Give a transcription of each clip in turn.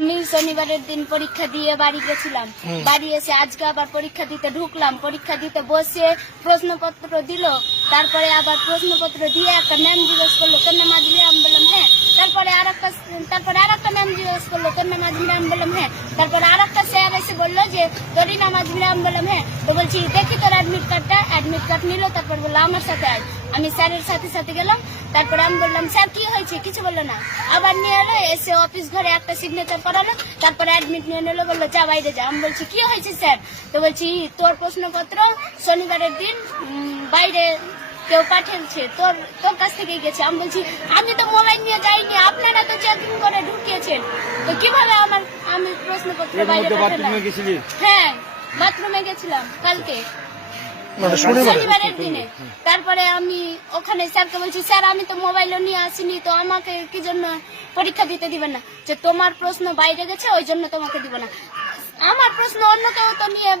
আমি শনিবারের দিন পরীক্ষা দিয়ে বাড়ি গেছিলাম। বাড়ি এসে আজকে আবার পরীক্ষা দিতে ঢুকলাম। পরীক্ষা দিতে বসে প্রশ্নপত্র দিল। তারপরে আবার প্রশ্নপত্র দিয়ে একটা ম্যাম জিজ্ঞেস করল তোর নামাজ নিয়ে আমি বললাম হ্যাঁ। তারপরে আর একটা তারপরে আর একটা ম্যাম জিজ্ঞেস করল তোর নামাজ নিয়ে আমি বললাম হ্যাঁ। তারপরে আর বলল যে তোরই নামাজ নিয়ে আমি বললাম হ্যাঁ। তো বলছি, দেখি তোর অ্যাডমিট কার্ডটা অ্যাডমিট কার্ড নিল, তারপর বলল, আমার সাথে আয়। আমি স্যারের সাথে সাথে গেলাম, তারপরে আমি বললাম, স্যার, কি হয়েছে? কিছু বলল না। আবার নিয়ে এলো, এসে অফিস ঘরে একটা সিগনেচার করালো তারপরে অ্যাডমিট নিয়ে নিলো, বলল, যা বাইরে যা। আমি বলছি, কি হয়েছে স্যার? তো বলছি, তোর প্রশ্নপত্র শনিবারের দিন বাইরে কেউ পাঠিয়েছে তোর তোর কাছ থেকে গেছে। আমি বলছি আমি তো মোবাইল নিয়ে যাইনি আপনারা তো চেকিং করে ঢুকিয়েছেন। তো কীভাবে আমার আমি প্রশ্নপত্র বাইরে পাঠালাম? হ্যাঁ বাথরুমে গেছিলাম কালকে। মানে শনিবারের দিনে। তারপরে আমি ওখানে স্যারকে বলছি স্যার আমি তো মোবাইলও নিয়ে আসিনি তো আমাকে কি জন্য পরীক্ষা দিতে দিবেন না? যে তোমার প্রশ্ন বাইরে গেছে ওই জন্য তোমাকে দিব না। আমার প্রশ্ন অন্য কেউ তো নিয়ে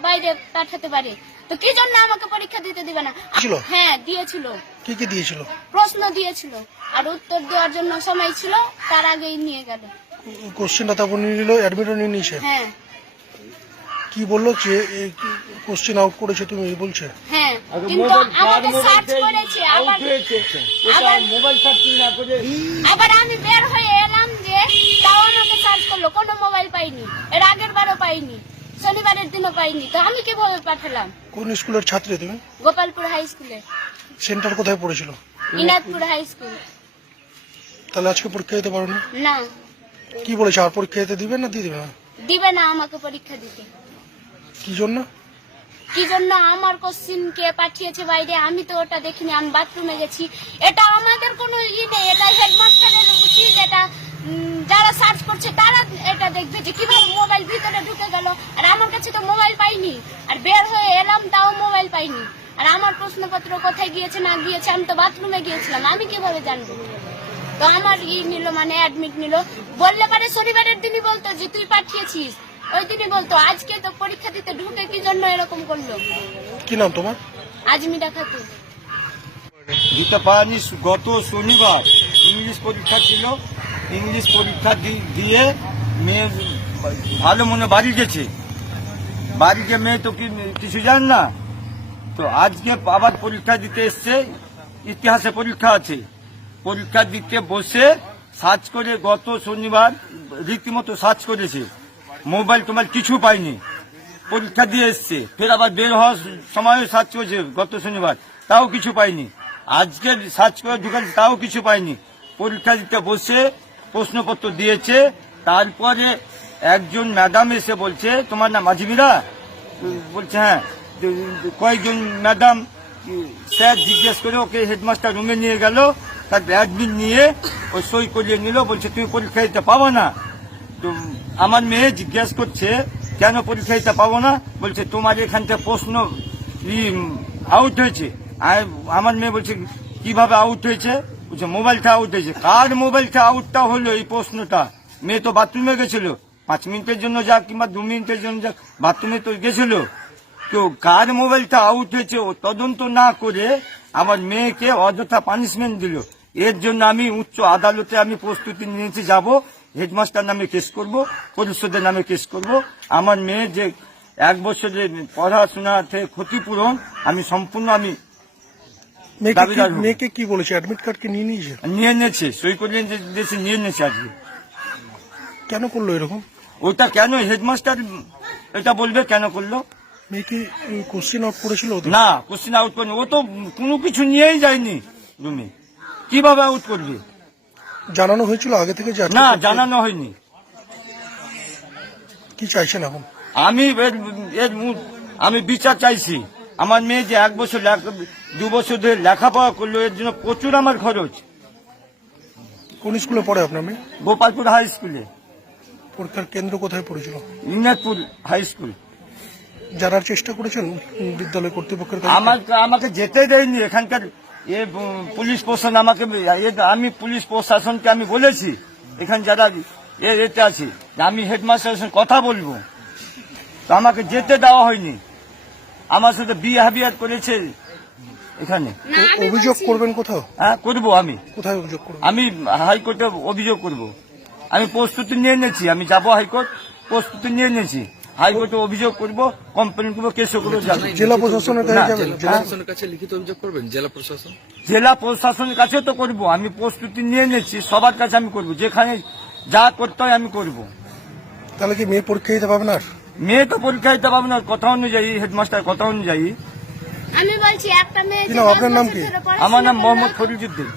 বাইরে পাঠাতে পারে। তো কি জন্য আমাকে পরীক্ষা দিতে দিবে না? ছিল? হ্যাঁ দিয়েছিল। কি কি দিয়েছিল? প্রশ্ন দিয়েছিল। আর উত্তর দেওয়ার জন্য সময় ছিল তার আগেই নিয়ে গেল। কোশ্চেনটা তারপর নিয়ে নিল অ্যাডমিটও নিয়ে নিয়েছে? হ্যাঁ। কি বলল যে কোশ্চেন আউট করেছে তুমি বলছে? হ্যাঁ কিন্তু মোবাইল সার্চ করেছে আবার আবার- মোবাইল সার্চিং না করে আবার আমি বের হয়ে এলাম যে তাও আমাকে সার্চ করল কোনো মোবাইল পাইনি। এর আগের পাইনি শনিবারের দিনও পাইনি। তো আমি কীভাবে পাঠালাম? কোন স্কুলের ছাত্রী তুমি? গোপালপুর হাই স্কুলে। সেন্টার কোথায় পড়েছিল? Inadpur high school. তাহলে আজকে পরীক্ষা দিতে পারো না? না। কি বলেছে? আর পরীক্ষা দিতে দিবে না দিয়ে দিবে না? দিবে না আমাকে পরীক্ষা দিতে। কি জন্য? কি জন্য আমার কোশ্চিন কে পাঠিয়েছে বাইরে? আমি তো ওটা দেখিনি, আমি বাথরুমে গেছি। এটা আমাদের কোনো ই নেই, এটা হেডমাস্টারের উচিত এটা যারা সার্চ করছে তারা এটা দেখবে যে কীভাবে মোবাইল ভিতরে ঢুকে গেল। আর আমার কাছে তো মোবাইল পাইনি। আর বের হয়ে এলাম, তাও মোবাইল পাইনি। আর আমার প্রশ্নপত্র কোথায় গিয়েছে, না গিয়েছে, আমি তো বাথরুমে গিয়েছিলাম, আমি কীভাবে জানব? তো আমার ই নিল মানে অ্যাডমিট নিল। বললে পারে শনিবারের দিনই বলতো যে, তুই পাঠিয়েছিস। ওই দিনই বলতো আজকে তো পরীক্ষা দিতে ঢুকে কি জন্য এরকম করল? কি নাম তোমার? আজমিরা খাতুন দিতে পারেনি গত শনিবার ইংলিশ পরীক্ষা ছিল। ইংলিশ পরীক্ষা দি- দিয়ে মেয়ে ভালো মনে বাড়ি গেছে। বাড়ি গিয়ে মেয়ে তো কি- কিছু জান না। তো আজকে আবার পরীক্ষা দিতে এসছে। ইতিহাসে পরীক্ষা আছে। পরীক্ষা দিতে বসে সার্চ করে গত শনিবার রীতিমতো সার্চ করেছে। মোবাইল তোমার কিছু পাইনি। পরীক্ষা দিয়ে এসছে। ফের আবার বের হওয়ার সময় সার্চ করেছে গত শনিবার। তাও কিছু পাইনি। আজকে সার্চ করে ঢুকাচ্ছে তাও কিছু পাইনি। পরীক্ষা দিতে বসে প্রশ্নপত্র দিয়েছে। তারপরে একজন ম্যাডাম এসে বলছে, তোমার নাম আজমিরা বলছে হ্যাঁ। কয়েকজন ম্যাডাম স্যার জিজ্ঞেস করে ওকে হেডমাস্টার রুমে নিয়ে গেল। তার অ্যাডমিট নিয়ে ও সই করিয়ে নিল। বলছে, তুমি পরীক্ষা দিতে পাবো না? তো আমার মেয়ে জিজ্ঞেস করছে, কেন পরীক্ষা দিতে পাবো না? বলছে, তোমার এখান থেকে প্রশ্ন আউট হয়েছে। আমার মেয়ে বলছে, কীভাবে আউট হয়েছে? বলছে, মোবাইলটা আউট হয়েছে। কার মোবাইলটা আউটটা হলো এই প্রশ্নটা? মেয়ে তো বাথরুমে গেছিল। পাঁচ মিনিটের জন্য যাক কিংবা দু মিনিটের জন্য যাক, বাথরুমে তো গেছিল। তো কার মোবাইলটা আউট হয়েছে ও তদন্ত না করে আমার মেয়েকে অযথা পানিশমেন্ট দিল। এর জন্য আমি উচ্চ আদালতে আমি প্রস্তুতি নিয়েছি যাব। হেডমাস্টার নামে কেস করব পরিষদের নামে কেস করব। আমার মেয়ে যে এক বছরের পড়াশোনা থেকে ক্ষতিপূরণ আমি সম্পূর্ণ আমি মেয়েকে কি- কি বলেছে? অ্যাডমিট কার্ড কি নিয়ে নিয়েছে? নিয়ে নিয়েছে সই করে দিয়েছে নিয়ে নিয়েছে আজকে। কেন করল এরকম? ওটা কেন হেডমাস্টার এটা বলবে কেন করল? মেয়েকে কোশ্চেন আউট করেছিল না কোশ্চিন আউট করেনি। ও তো কোনো কিছু নিয়েই যায়নি রুমে কীভাবে আউট করবে? জানানো হয়েছিল আগে থেকে যে না জানানো হয়নি। কি চাইছেন এখন? আমি আমি বিচার চাইছি। আমার মেয়ে যে এক বছর দু বছর ধরে লেখাপড়া করল এর জন্য প্রচুর আমার খরচ। কোন স্কুলে পড়ে আপনার মেয়ে? গোপালপুর হাই স্কুলে। পরীক্ষার কেন্দ্র কোথায় পড়েছিল? Inadpur high school. জানার চেষ্টা করেছেন বিদ্যালয় কর্তৃপক্ষের আমাকে যেতে দেয়নি এখানকার এ পুলিশ প্রশাসন আমাকে এ- আমি পুলিশ প্রশাসনকে আমি বলেছি এখানে যারা এ- এতে আছে যে আমি হেডমাস্টারের সঙ্গে কথা বলব। তো আমাকে যেতে দেওয়া হয়নি। আমার সাথে বিহেভিয়ার করেছে এখানে। অভিযোগ করবেন কোথাও? হ্যাঁ করব আমি। কোথায় অভিযোগ করবেন? আমি হাইকোর্টে অভিযোগ করব। আমি প্রস্তুতি নিয়ে নিয়েছি আমি যাব হাইকোর্ট প্রস্তুতি নিয়ে নিয়েছি হাইকোর্টে অভিযোগ করব কমপ্লেন করব কেসও করব জেলা প্রশাসনের কাছে না, যাবেন জেলা প্রশাসনের কাছে লিখিত অভিযোগ করবেন? জেলা প্রশাসন? জেলা প্রশাসনের কাছে তো করব আমি প্রস্তুতি নিয়ে নিয়েছি সবার কাছে আমি করব যেখানে যা করতে হয় আমি করব। তাহলে কি মেয়ে পরীক্ষা দিতে পারবে না আর? মেয়ে তো পরীক্ষা দিতে পারবে না কথা অনুযায়ী হেডমাস্টার কথা অনুযায়ী। আমি বলছি একটা মেয়ে নাম, আপনার নাম কি? আমার নাম মোহাম্মদ ফরিজুদ্দিন